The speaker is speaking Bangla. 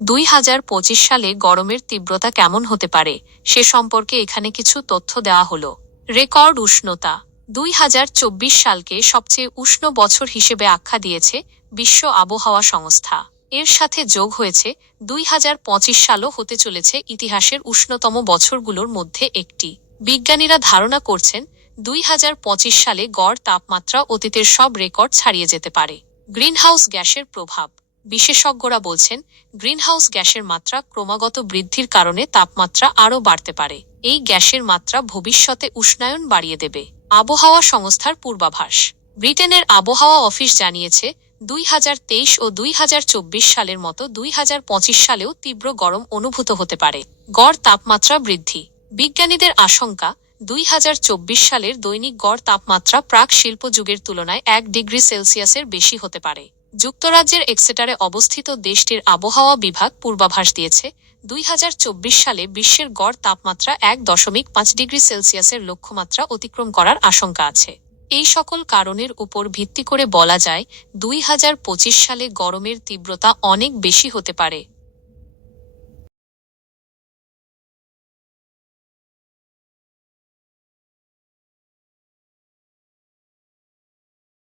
2025 সালে গরমের তীব্রতা কেমন হতে পারে সে সম্পর্কে এখানে কিছু তথ্য দেওয়া হলো। রেকর্ড উষ্ণতা। 2024 সালকে সবচেয়ে উষ্ণ বছর হিসেবে আখ্যা দিয়েছে বিশ্ব আবহাওয়া সংস্থা। এর সাথে যোগ হয়েছে 2025 সালও হতে চলেছে ইতিহাসের উষ্ণতম বছরগুলোর মধ্যে একটি। বিজ্ঞানীরা ধারণা করছেন 2025 সালে গড় তাপমাত্রা অতীতের সব রেকর্ড ছাড়িয়ে যেতে পারে। গ্রিনহাউস গ্যাসের প্রভাব। বিশেষজ্ঞরা বলছেন গ্রিনহাউস গ্যাসের মাত্রা ক্রমাগত বৃদ্ধির কারণে তাপমাত্রা আরও বাড়তে পারে। এই গ্যাসের মাত্রা ভবিষ্যতে উষ্ণায়ন বাড়িয়ে দেবে। আবহাওয়া সংস্থার পূর্বাভাস। ব্রিটেনের আবহাওয়া অফিস জানিয়েছে 2023 ও 2024 সালের মতো 2025 সালেও তীব্র গরম অনুভূত হতে পারে। গড় তাপমাত্রা বৃদ্ধি। বিজ্ঞানীদের আশঙ্কা 2024 সালের দৈনিক গড় তাপমাত্রা প্রাক শিল্প যুগের তুলনায় 1 ডিগ্রি সেলসিয়াসের বেশি হতে পারে। যুক্তরাজ্যের এক্সেটারে অবস্থিত দেশটির আবহাওয়া বিভাগ পূর্বাভাস দিয়েছে 2024 সালে বিশ্বের গড় তাপমাত্রা 1.5 ডিগ্রি সেলসিয়াসের লক্ষ্যমাত্রা অতিক্রম করার আশঙ্কা আছে। এই সকল কারণের উপর ভিত্তি করে বলা যায় 2025 সালে গরমের তীব্রতা অনেক বেশি হতে পারে।